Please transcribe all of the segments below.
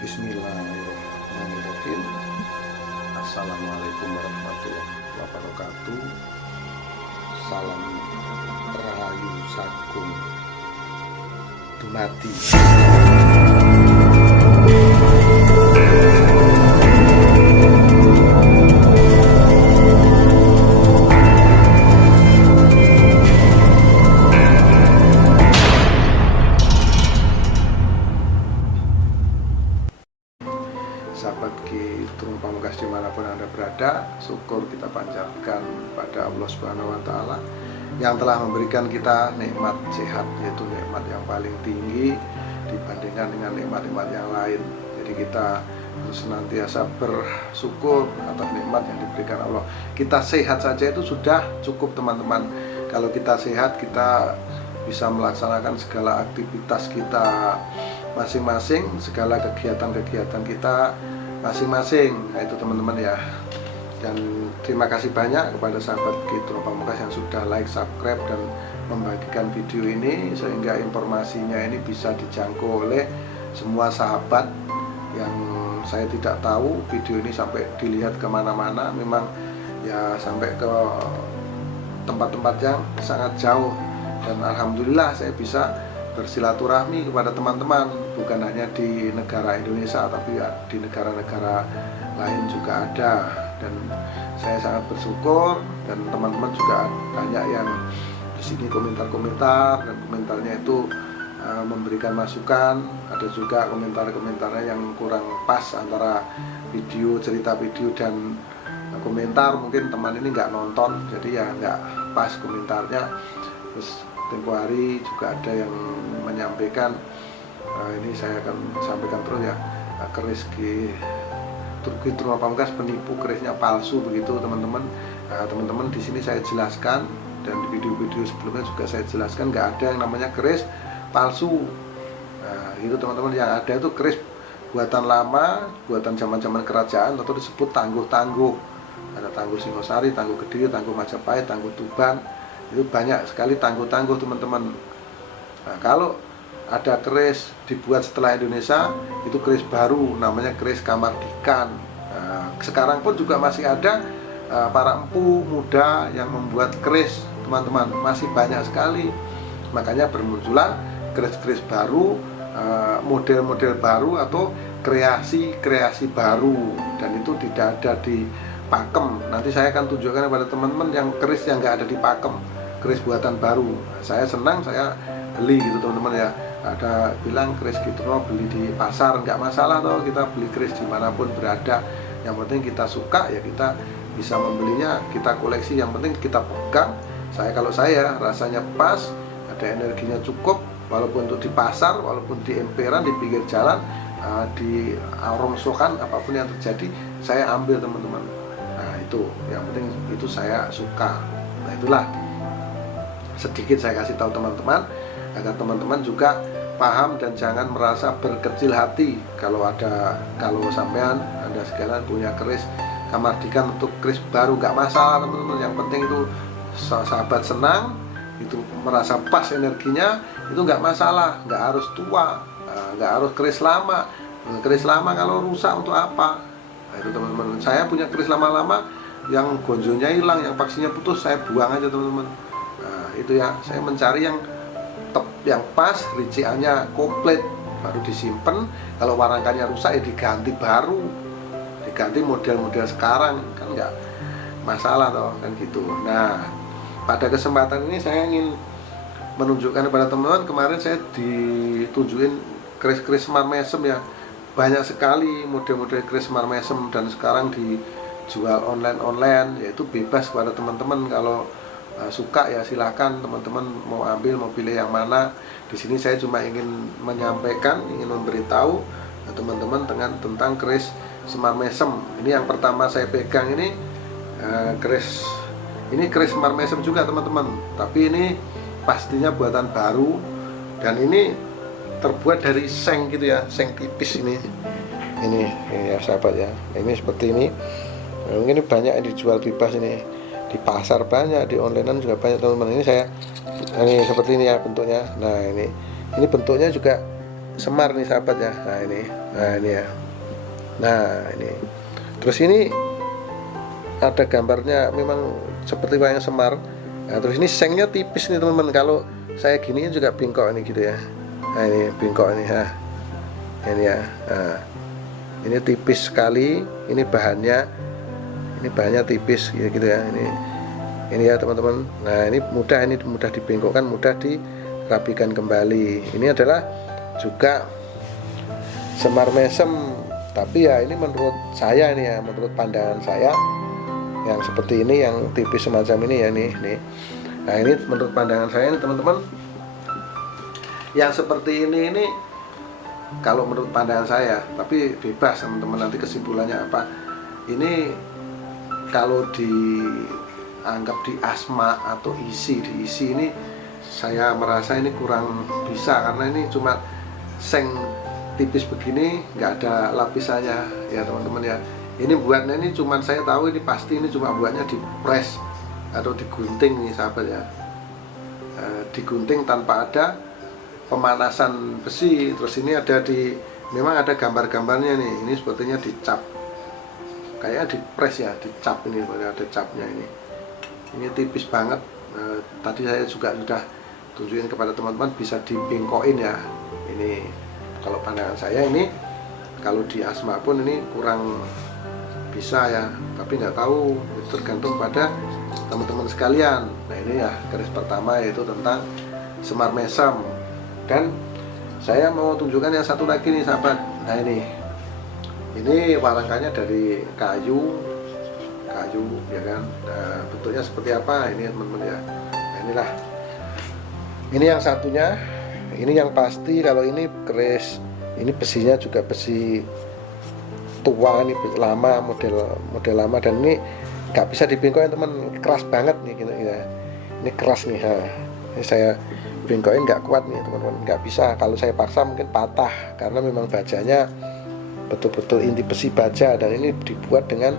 Bismillahirrahmanirrahim. Assalamualaikum warahmatullahi wabarakatuh. Salam Rahayu Sagung Dumadi. Sahabat Turun Pamungkas dimanapun Anda berada, syukur kita panjatkan pada Allah Subhanahu wa Ta'ala yang telah memberikan kita nikmat sehat, yaitu nikmat yang paling tinggi dibandingkan dengan nikmat-nikmat yang lain. Jadi kita harus senantiasa bersyukur atas nikmat yang diberikan Allah. Kita sehat saja itu sudah cukup, teman-teman. Kalau kita sehat, kita bisa melaksanakan segala aktivitas kita masing-masing, segala kegiatan-kegiatan kita masing-masing. Nah, itu teman-teman ya. Dan terima kasih banyak kepada sahabat Turun Pamungkas yang sudah like, subscribe, dan membagikan video ini sehingga informasinya ini bisa dijangkau oleh semua sahabat. Yang saya tidak tahu video ini sampai dilihat kemana-mana, memang ya sampai ke tempat-tempat yang sangat jauh. Dan alhamdulillah saya bisa bersilaturahmi kepada teman-teman, bukan hanya di negara Indonesia, tapi ya di negara-negara lain juga ada. Dan saya sangat bersyukur, dan teman-teman juga banyak yang di sini komentar-komentar, dan komentarnya itu memberikan masukan. Ada juga komentar-komentarnya yang kurang pas antara video, cerita video dan komentar. Mungkin teman ini nggak nonton, jadi ya nggak pas komentarnya. Terus tempo hari juga ada yang menyampaikan, ini saya akan sampaikan terus ya, keris Turun Pamungkas penipu, kerisnya palsu begitu, teman-teman. Teman-teman di sini saya jelaskan, dan di video-video sebelumnya juga saya jelaskan, nggak ada yang namanya keris palsu. Itu teman-teman, yang ada itu keris buatan lama, buatan zaman-zaman kerajaan, atau disebut tangguh-tangguh. Ada Tangguh Singosari, Tangguh Kediri, Tangguh Majapahit, Tangguh Tuban. Itu banyak sekali tangguh-tangguh, teman-teman. Nah, kalau ada keris dibuat setelah Indonesia, itu keris baru, namanya keris Kamardikan. Sekarang pun juga masih ada para empu muda yang membuat keris, teman-teman, masih banyak sekali. Makanya bermunculan keris-keris baru, model-model baru, atau kreasi-kreasi baru, dan itu tidak ada di pakem. Nanti saya akan tunjukkan kepada teman-teman yang keris yang nggak ada di pakem, keris buatan baru. Saya senang, saya beli gitu, teman-teman ya. Ada bilang keris gitu beli di pasar, nggak masalah toh, kita beli keris dimanapun berada. Yang penting kita suka ya, kita bisa membelinya, kita koleksi, yang penting kita pegang. Kalau saya rasanya pas, ada energinya cukup, walaupun untuk di pasar, walaupun di emperan, di pinggir jalan, di rongsokan, apapun yang terjadi saya ambil, teman-teman. Nah itu yang penting, itu saya suka. Nah itulah sedikit saya kasih tahu teman-teman, agar teman-teman juga paham dan jangan merasa berkecil hati kalau sampean Anda sekalian punya keris Kamardikan untuk keris baru, nggak masalah, teman-teman. Yang penting itu sahabat senang, itu merasa pas energinya, itu nggak masalah. Nggak harus tua, nggak harus keris lama. Keris lama kalau rusak untuk apa? Nah, itu teman-teman, saya punya keris lama-lama yang gonjonya hilang, yang paksinya putus, saya buang aja, teman-teman. Nah itu ya, saya mencari yang pas, rinciannya komplit, baru disimpan. Kalau warangkannya rusak ya diganti baru, diganti model-model sekarang, kan nggak masalah toh, kan gitu. Nah pada kesempatan ini saya ingin menunjukkan kepada teman-teman, kemarin saya ditunjukin keris-keris Semar Mesem ya, banyak sekali model-model keris Semar Mesem, dan sekarang dijual online, yaitu bebas kepada teman-teman. Kalau suka ya silahkan, teman-teman mau ambil, mau pilih yang mana. Di sini saya cuma ingin menyampaikan, ingin memberitahu teman-teman tentang keris Semar Mesem. Ini yang pertama saya pegang, ini keris Semar Mesem juga, teman-teman, tapi ini pastinya buatan baru, dan ini terbuat dari seng gitu ya, seng tipis ini ya sahabat ya. Ini seperti ini. Mungkin ini banyak yang dijual bebas, ini di pasar banyak, di onlinean juga banyak, teman-teman. Ini seperti ini ya bentuknya. Nah ini bentuknya juga semar nih sahabat ya. Nah ini ya. Nah ini, terus ini ada gambarnya memang seperti wayang semar. Nah, terus ini sengnya tipis nih teman-teman. Kalau saya gini juga bengkok ini gitu ya. Nah ini bengkok ini ya. Ini ya. Nah, ini tipis sekali. Ini bahannya tipis gitu ya. Ini ya teman-teman. Nah ini mudah dibengkokkan, mudah dirapikan kembali. Ini adalah juga semar mesem, tapi ya ini menurut saya ini ya, menurut pandangan saya yang seperti ini, yang tipis semacam ini ya nih. Nah ini menurut pandangan saya ini teman-teman, yang seperti ini kalau menurut pandangan saya, tapi bebas teman-teman nanti kesimpulannya apa. Ini kalau dianggap di asma atau diisi ini, saya merasa ini kurang bisa, karena ini cuma seng tipis begini, nggak ada lapisannya ya teman-teman ya. Ini buatnya ini cuman, saya tahu ini pasti ini cuma buatnya di press atau digunting nih sahabat ya. Digunting tanpa ada pemanasan besi. Terus ini memang ada gambar-gambarnya nih. Ini sepertinya dicap, kayaknya di press ya, dicap ini, ada capnya ini. Ini tipis banget. Tadi saya juga sudah tunjukin kepada teman-teman, bisa dibengkokin ya. Ini kalau pandangan saya ini, kalau di asma pun ini kurang bisa ya, tapi nggak tahu, itu tergantung pada teman-teman sekalian. Nah ini ya keris pertama, yaitu tentang semar mesem. Dan saya mau tunjukkan yang satu lagi nih sahabat. Nah ini warangkanya dari kayu ya kan. Nah bentuknya seperti apa ini teman-teman ya. Nah inilah, ini yang satunya. Ini yang pasti kalau ini keris, ini besinya juga besi tua, ini lama, model lama, dan ini nggak bisa dibengkokin teman, keras banget nih gitu ya. Ini keras nih ha. Ini saya bengkokin nggak kuat nih teman-teman, nggak bisa. Kalau saya paksa mungkin patah, karena memang bajanya betul-betul inti besi baja, dan ini dibuat dengan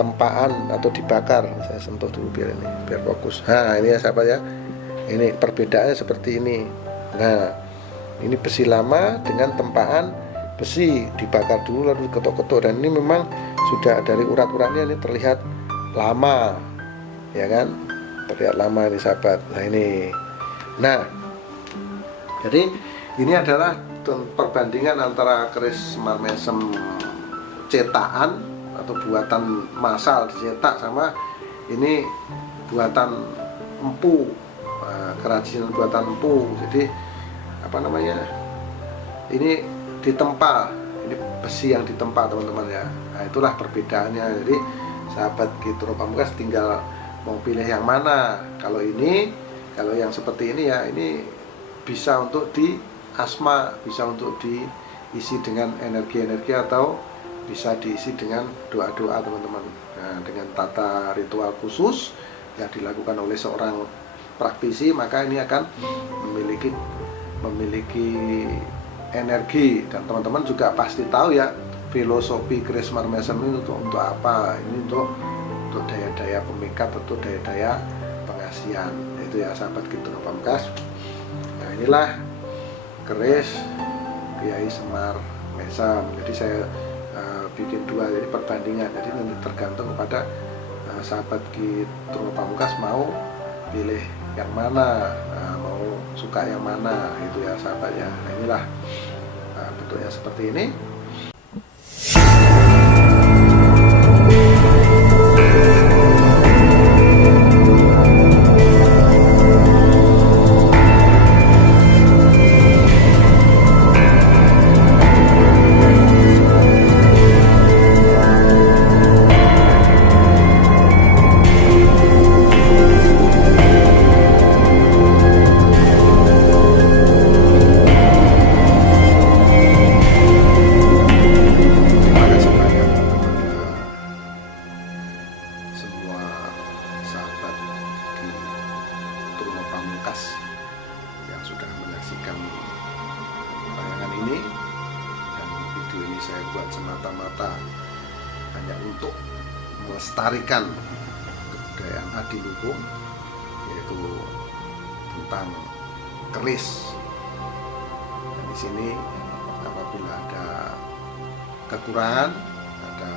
tempaan atau dibakar. Saya sentuh dulu biar fokus. Nah ini ya sahabat ya, ini perbedaannya seperti ini. Nah ini besi lama dengan tempaan besi, dibakar dulu lalu diketok-ketok, dan ini memang sudah dari urat-uratnya ini terlihat lama ya kan, terlihat lama ini sahabat. Nah jadi ini adalah perbandingan antara keris semar mesem cetakan atau buatan massal dicetak, sama ini buatan empu, kerajinan buatan empu. Jadi apa namanya, ini ditempa, ini besi yang ditempa teman-teman ya. Nah itulah perbedaannya. Jadi sahabat Kitro Pamungkas tinggal mau pilih yang mana. Kalau yang seperti ini ya, ini bisa untuk di asma, bisa untuk diisi dengan energi-energi, atau bisa diisi dengan doa-doa teman-teman. Nah, dengan tata ritual khusus yang dilakukan oleh seorang praktisi, maka ini akan memiliki energi. Dan teman-teman juga pasti tahu ya, filosofi keris semar mesem ini untuk apa. Ini untuk daya-daya pemikat atau daya-daya pengasihan. Itu ya sahabat Kitro Pamungkas. Nah inilah keris Kiai Semar Mesem. Jadi saya bikin dua, jadi perbandingan. Jadi nanti tergantung kepada sahabat Kitro Pamungkas mau pilih yang mana, mau suka yang mana, itu ya sahabat ya. Nah inilah bentuknya seperti ini. Yang sudah menyaksikan tayangan ini, dan video ini saya buat semata-mata hanya untuk melestarikan kebudayaan adiluhung, yaitu tentang keris. Dan di sini kekurangan, ada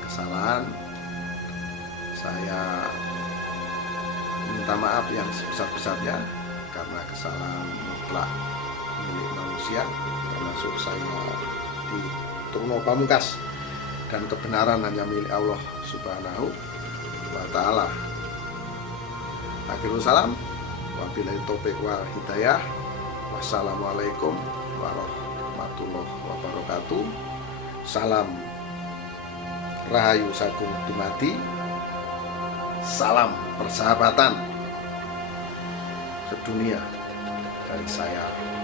kesalahan, saya minta maaf yang sebesar-besarnya karena kesalahan mutlak milik manusia, termasuk saya di Turno Pamungkas, dan kebenaran hanya milik Allah Subhanahu wa Ta'ala. Akhirul salam, wabillahi taufiq wal hidayah. Wassalamualaikum warahmatullahi wabarakatuh. Salam Rahayu Sagung Dumadi, salam persahabatan sedunia dari saya.